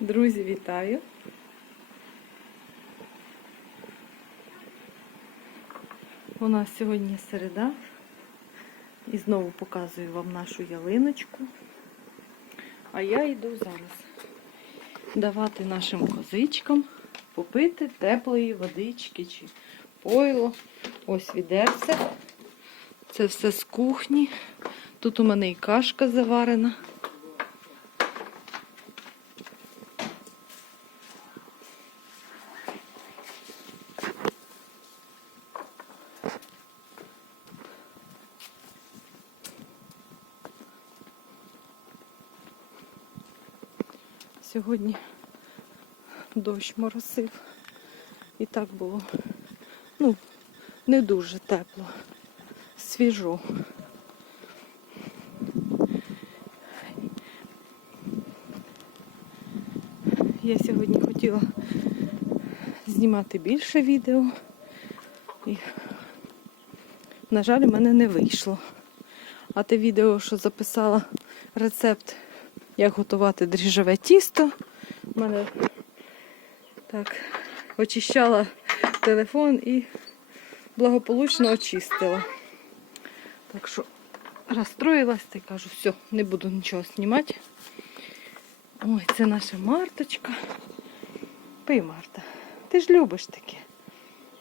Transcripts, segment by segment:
Друзі, вітаю! У нас сьогодні середа. І знову показую вам нашу ялиночку. А я йду зараз давати нашим козичкам попити теплої водички чи пойло. Ось відерце. Це все з кухні. Тут у мене і кашка заварена. Сьогодні дощ моросив. І так було, ну, не дуже тепло, свіжо. Я сьогодні хотіла знімати більше відео. І, на жаль, у мене не вийшло. А те відео, що записала рецепт, як готувати дріжджове тісто, в мене так очищала телефон і благополучно очистила. Так що розстроїлась та й кажу, все, не буду нічого знімати. Ой, це наша Марточка. Пий, Марта. Ти ж любиш таке.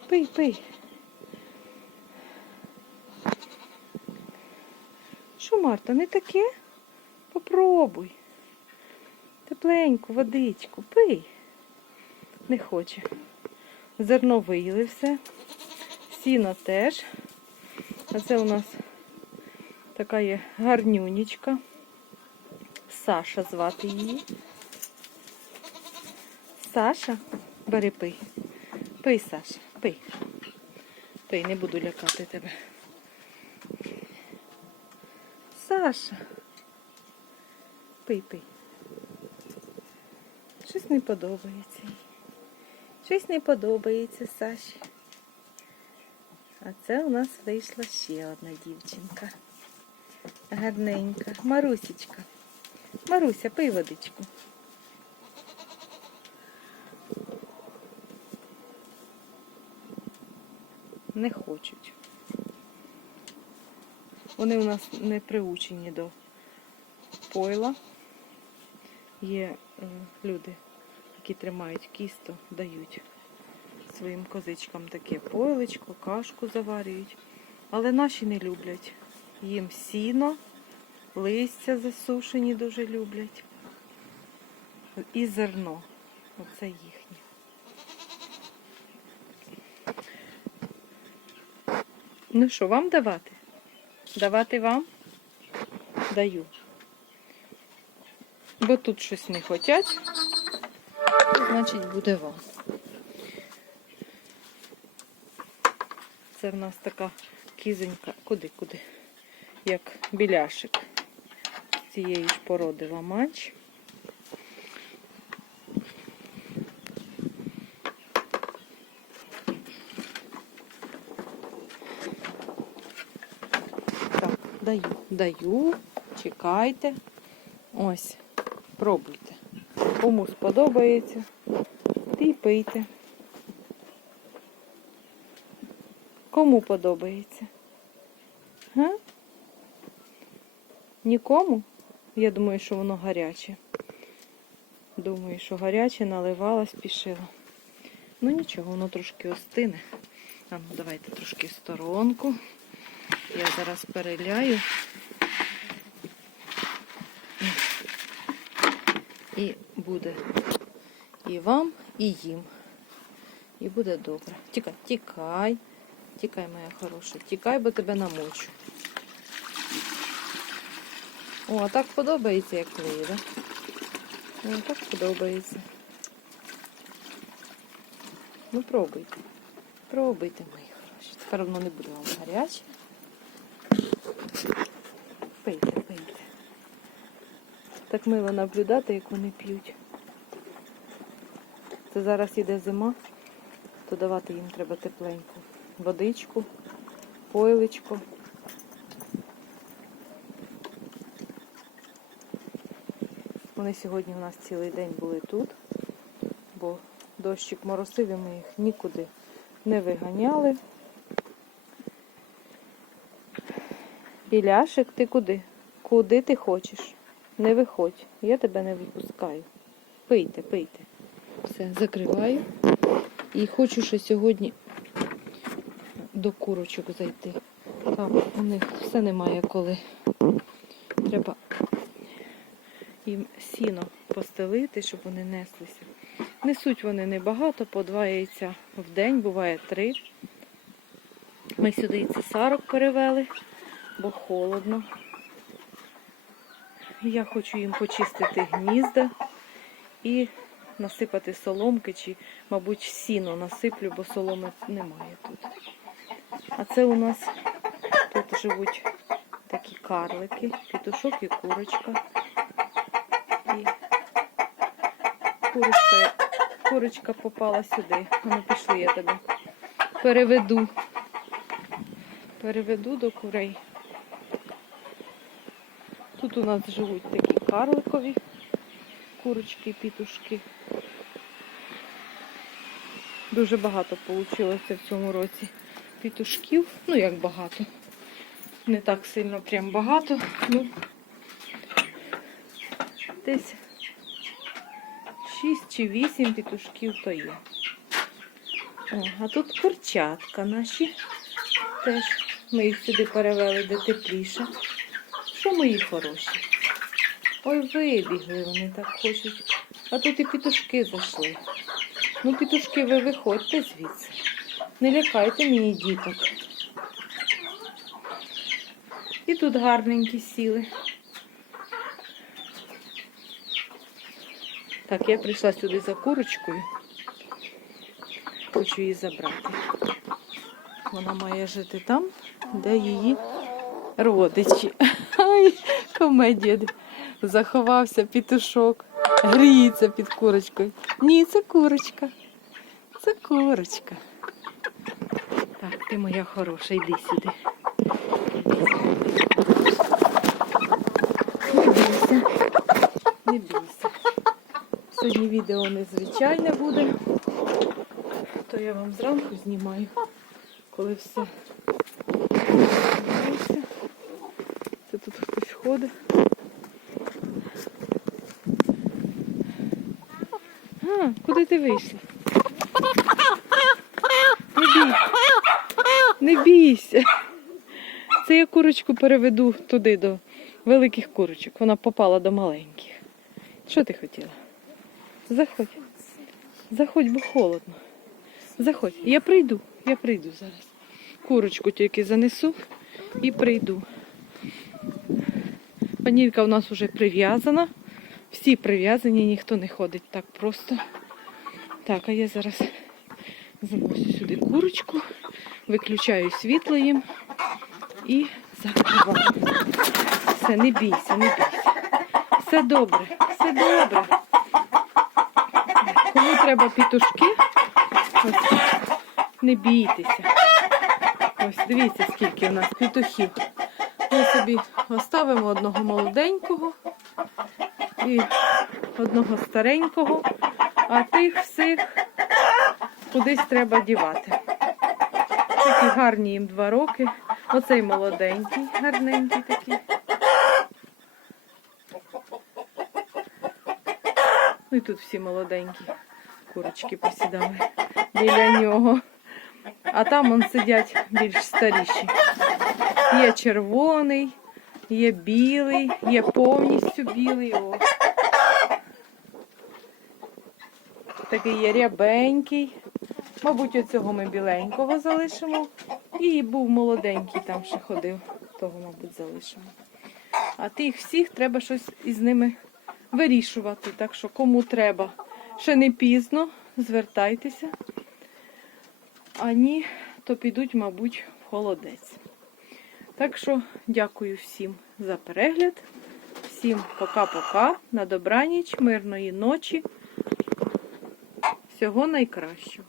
Пий, пий. Що, Марта, не таке? Попробуй. Тепленьку водичку, пий. Не хоче. Зерно виїли все. Сіно теж. А це у нас така є гарнюнічка. Саша звати її. Саша, бери пий. Пий, Саша, пий. Пий, не буду лякати тебе. Саша. Пий, пий. Щось не подобається. Щось не подобається Саші. А це у нас вийшла ще одна дівчинка. Гарненька. Марусечка. Маруся, пий водичку. Не хочуть. Вони у нас не приучені до пойла. Є е, люди, які тримають кісто, дають своїм козичкам таке пойлечко, кашку заварюють. Але наші не люблять. Їм сіно, листя засушені дуже люблять. І зерно. Оце їхнє. Ну що, вам давати? Давати вам? Даю. Бо тут щось не хочуть, значить буде вам. Це в нас така кізонька, куди, куди, як біляшик цієї ж породи ламач. Так, даю, даю, чекайте. Ось, пробуйте. Кому сподобається, і пийте. Кому подобається? Га? Нікому? Я думаю, що воно гаряче. Думаю, що гаряче, наливала, спішила. Ну нічого, воно трошки остине. А ну давайте трошки сторонку. Я зараз переляю. І буде і вам, і їм. І буде добре. Тікай, тікай. Тікай, моя хороша. Тікай, бо тебе намочу. О, а так подобається, як клеє, да? О, так подобається. Ну, пробуйте. Пробуйте, мої хороші. Тепер воно не буде вам гаряче. Пийте. Так мило наблюдати, як вони п'ють. Це зараз іде зима, то давати їм треба тепленьку. Водичку, пойличко. Вони сьогодні у нас цілий день були тут, бо дощик моросив і ми їх нікуди не виганяли. Біляшик, ти куди? Куди ти хочеш? Не виходь, я тебе не випускаю. Пийте, пийте. Все, закриваю. І хочу ще сьогодні до курочок зайти. Там у них все немає коли. Треба їм сіно постелити, щоб вони неслися. Несуть вони небагато, по два яйця в день, буває три. Ми сюди і цесарок перевели, бо холодно. Я хочу їм почистити гнізда і насипати соломки, чи, мабуть, сіно насиплю, бо соломи немає тут. А це у нас тут живуть такі карлики, петушок і курочка. І курочка, курочка попала сюди. Ну, пішли, я тебе переведу. Переведу до курей. Тут у нас живуть такі карликові курочки, пітушки. Дуже багато вийшло в цьому році пітушків. Ну, як багато. Не так сильно прям багато. Ну, десь 6 чи 8 пітушків то є. О, а тут курчатка наші. Теж ми їх сюди перевели, де тепліше. Що мої хороші? Ой, вибігли вони так хочуть. А тут і пітушки зайшли. Ну, пітушки, ви виходьте звідси. Не лякайте мені діток. І тут гарненькі сіли. Так, я прийшла сюди за курочкою. Хочу її забрати. Вона має жити там, де її родичі. Ай, комедія. Заховався пітушок. Гріється під курочкою. Ні, це курочка. Це курочка. Так, ти моя хороша, йди сюди. Не бійся. Не бійся. Сьогодні відео незвичайне буде. То я вам зранку знімаю, коли все. Ходить. А, куди ти вийшла? Не бійся. Не бійся. Це я курочку переведу туди до великих курочок. Вона попала до маленьких. Що ти хотіла? Заходь. Заходь, бо холодно. Заходь. Я прийду. Я прийду зараз. Курочку тільки занесу і прийду. Панілька у нас вже прив'язана. Всі прив'язані, ніхто не ходить так просто. Так, а я зараз заносю сюди курочку, виключаю світло їм і закриваю. Все, не бійся, не бійся. Все добре, все добре. Кому треба пітушки, ось, не бійтеся. Ось дивіться, скільки у нас петухів. Ми собі оставимо одного молоденького і одного старенького, а тих всіх кудись треба дівати. Такі гарні їм два роки. Оцей молоденький, гарненький такий. Ну і тут всі молоденькі курочки посідали біля нього. А там он сидять більш старіші. Є червоний, є білий, є повністю білий. О. Такий є рябенький. Мабуть, оцього ми біленького залишимо. І був молоденький, там ще ходив. Того, мабуть, залишимо. А тих всіх треба щось із ними вирішувати. Так що кому треба, ще не пізно, звертайтеся. А ні, то підуть, мабуть, в холодець. Так що дякую всім за перегляд. Всім пока-пока. На добраніч, мирної ночі. Всього найкращого.